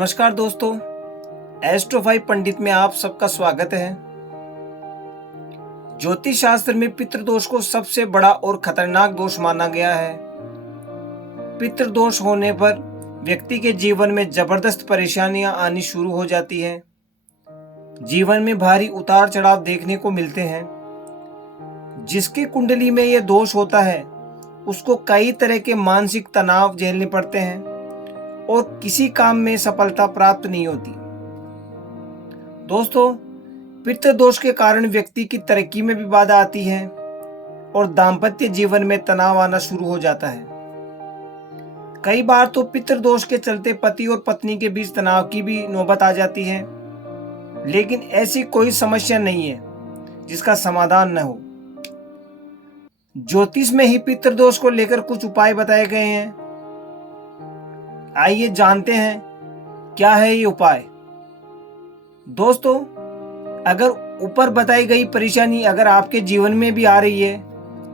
नमस्कार दोस्तों, एस्ट्रो 5 पंडित में आप सबका स्वागत है। ज्योतिष शास्त्र में पितृदोष को सबसे बड़ा और खतरनाक दोष माना गया है। पितृदोष होने पर व्यक्ति के जीवन में जबरदस्त परेशानियां आनी शुरू हो जाती हैं। जीवन में भारी उतार चढ़ाव देखने को मिलते हैं। जिसकी कुंडली में यह दोष होता है उसको कई तरह के मानसिक तनाव झेलने पड़ते हैं और किसी काम में सफलता प्राप्त नहीं होती। दोस्तों, पितृदोष के कारण व्यक्ति की तरक्की में भी बाधा आती है और दाम्पत्य जीवन में तनाव आना शुरू हो जाता है। कई बार तो पितृदोष के चलते पति और पत्नी के बीच तनाव की भी नौबत आ जाती है, लेकिन ऐसी कोई समस्या नहीं है जिसका समाधान न हो। ज्योतिष में ही पितृदोष को लेकर कुछ उपाय बताए गए हैं। आइए जानते हैं क्या है ये उपाय। दोस्तों, अगर ऊपर बताई गई परेशानी अगर आपके जीवन में भी आ रही है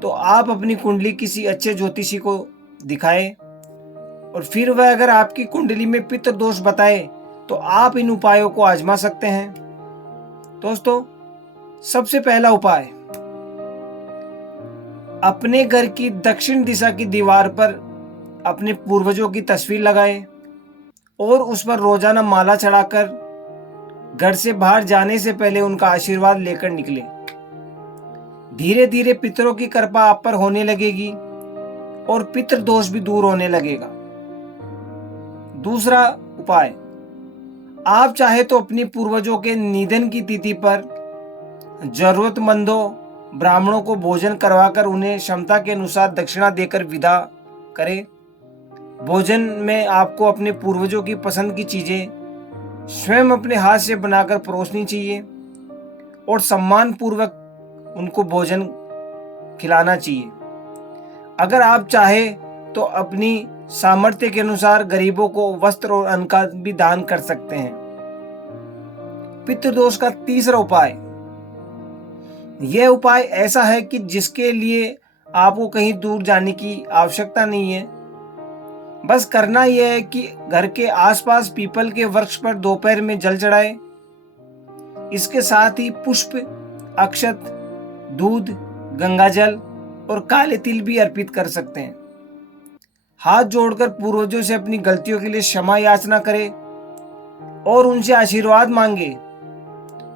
तो आप अपनी कुंडली किसी अच्छे ज्योतिषी को दिखाएं और फिर वह अगर आपकी कुंडली में पितृदोष बताए तो आप इन उपायों को आजमा सकते हैं। दोस्तों, सबसे पहला उपाय, अपने घर की दक्षिण दिशा की दीवार पर अपने पूर्वजों की तस्वीर लगाएं और उस पर रोजाना माला चढ़ाकर घर से बाहर जाने से पहले उनका आशीर्वाद लेकर निकलें। धीरे धीरे पितरों की कृपा आप पर होने लगेगी और पितृदोष भी दूर होने लगेगा। दूसरा उपाय, आप चाहे तो अपनी पूर्वजों के निधन की तिथि पर जरूरतमंदों ब्राह्मणों को भोजन करवाकर उन्हें क्षमता के अनुसार दक्षिणा देकर विदा करें। भोजन में आपको अपने पूर्वजों की पसंद की चीजें स्वयं अपने हाथ से बनाकर परोसनी चाहिए और सम्मान पूर्वक उनको भोजन खिलाना चाहिए। अगर आप चाहे तो अपनी सामर्थ्य के अनुसार गरीबों को वस्त्र और अन्न का भी दान कर सकते हैं। पितृदोष का तीसरा उपाय, यह उपाय ऐसा है कि जिसके लिए आपको कहीं दूर जाने की आवश्यकता नहीं है। बस करना यह है कि घर के आसपास पीपल के वृक्ष पर दोपहर में जल चढ़ाए। इसके साथ ही पुष्प, अक्षत, दूध, गंगाजल और काले तिल भी अर्पित कर सकते हैं। हाथ जोड़कर पूर्वजों से अपनी गलतियों के लिए क्षमा याचना करें और उनसे आशीर्वाद मांगे।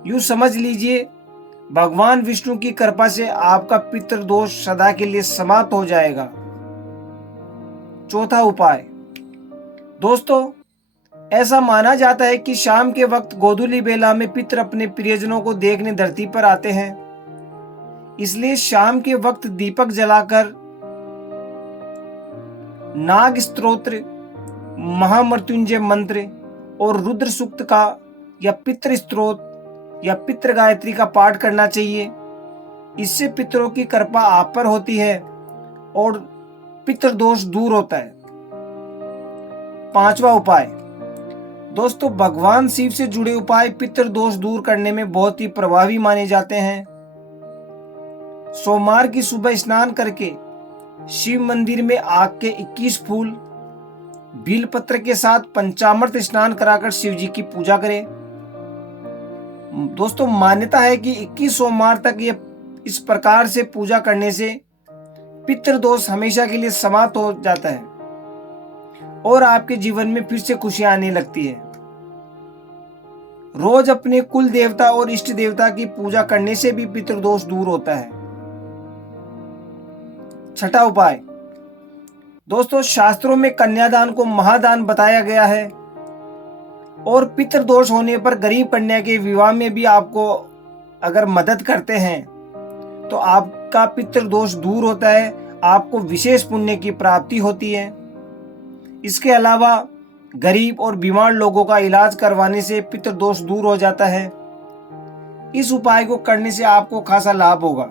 यूं समझ लीजिए भगवान विष्णु की कृपा से आपका पितृदोष सदा के लिए समाप्त हो जाएगा। चौथा उपाय, दोस्तों, ऐसा माना जाता है कि शाम के वक्त गोधूली बेला में पितर अपने प्रियजनों को देखने धरती पर आते हैं। इसलिए शाम के वक्त दीपक जलाकर नाग स्तोत्र, महामृत्युंजय मंत्र और रुद्र सूक्त का या पितृ स्तोत्र या पितृ गायत्री का पाठ करना चाहिए। इससे पितरों की कृपा आप पर होती है और पितृदोष दूर होता है। पांचवा उपाय, दोस्तों, भगवान शिव से जुड़े उपाय पितृदोष दूर करने में बहुत ही प्रभावी माने जाते हैं। सोमवार की सुबह स्नान करके शिव मंदिर में आग के 21 फूल बेलपत्र के साथ पंचामृत स्नान कराकर शिव जी की पूजा करें। दोस्तों, मान्यता है कि 21 सोमवार तक ये इस प्रकार से पूजा करने से पितृदोष हमेशा के लिए समाप्त हो जाता है और आपके जीवन में फिर से खुशियां आने लगती है। रोज अपने कुल देवता और इष्ट देवता की पूजा करने से भी पितृदोष दूर होता है। छठा उपाय, दोस्तों, शास्त्रों में कन्यादान को महादान बताया गया है और पितृदोष होने पर गरीब कन्या के विवाह में भी आपको अगर मदद करते हैं तो आपका पितृदोष दूर होता है, आपको विशेष पुण्य की प्राप्ति होती है। इसके अलावा गरीब और बीमार लोगों का इलाज करवाने से पितृदोष दूर हो जाता है। इस उपाय को करने से आपको खासा लाभ होगा।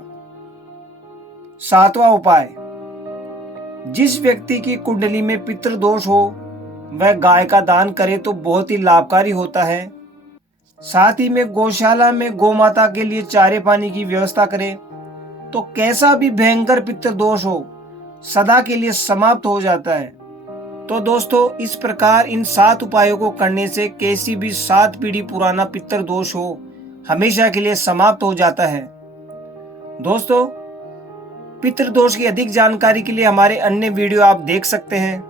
सातवां उपाय, जिस व्यक्ति की कुंडली में पितृदोष हो वह गाय का दान करे तो बहुत ही लाभकारी होता है। साथ ही में गौशाला में गौमाता के लिए चारे पानी की व्यवस्था करें तो कैसा भी भयंकर पितृदोष हो सदा के लिए समाप्त हो जाता है। तो दोस्तों इस प्रकार इन 7 उपायों को करने से कैसी भी 7 पीढ़ी पुराना पितृ दोष हो हमेशा के लिए समाप्त हो जाता है। दोस्तों पितृदोष की अधिक जानकारी के लिए हमारे अन्य वीडियो आप देख सकते हैं।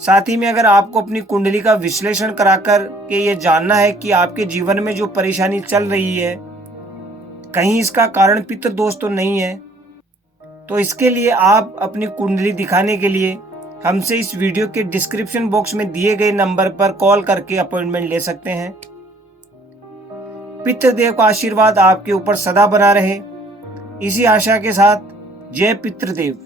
साथ ही में अगर आपको अपनी कुंडली का विश्लेषण कराकर के ये जानना है कि आपके जीवन में जो परेशानी चल रही है कहीं इसका कारण पितृदोष तो नहीं है, तो इसके लिए आप अपनी कुंडली दिखाने के लिए हमसे इस वीडियो के डिस्क्रिप्शन बॉक्स में दिए गए नंबर पर कॉल करके अपॉइंटमेंट ले सकते हैं। पितृदेव का आशीर्वाद आपके ऊपर सदा बना रहे, इसी आशा के साथ जय पितृदेव।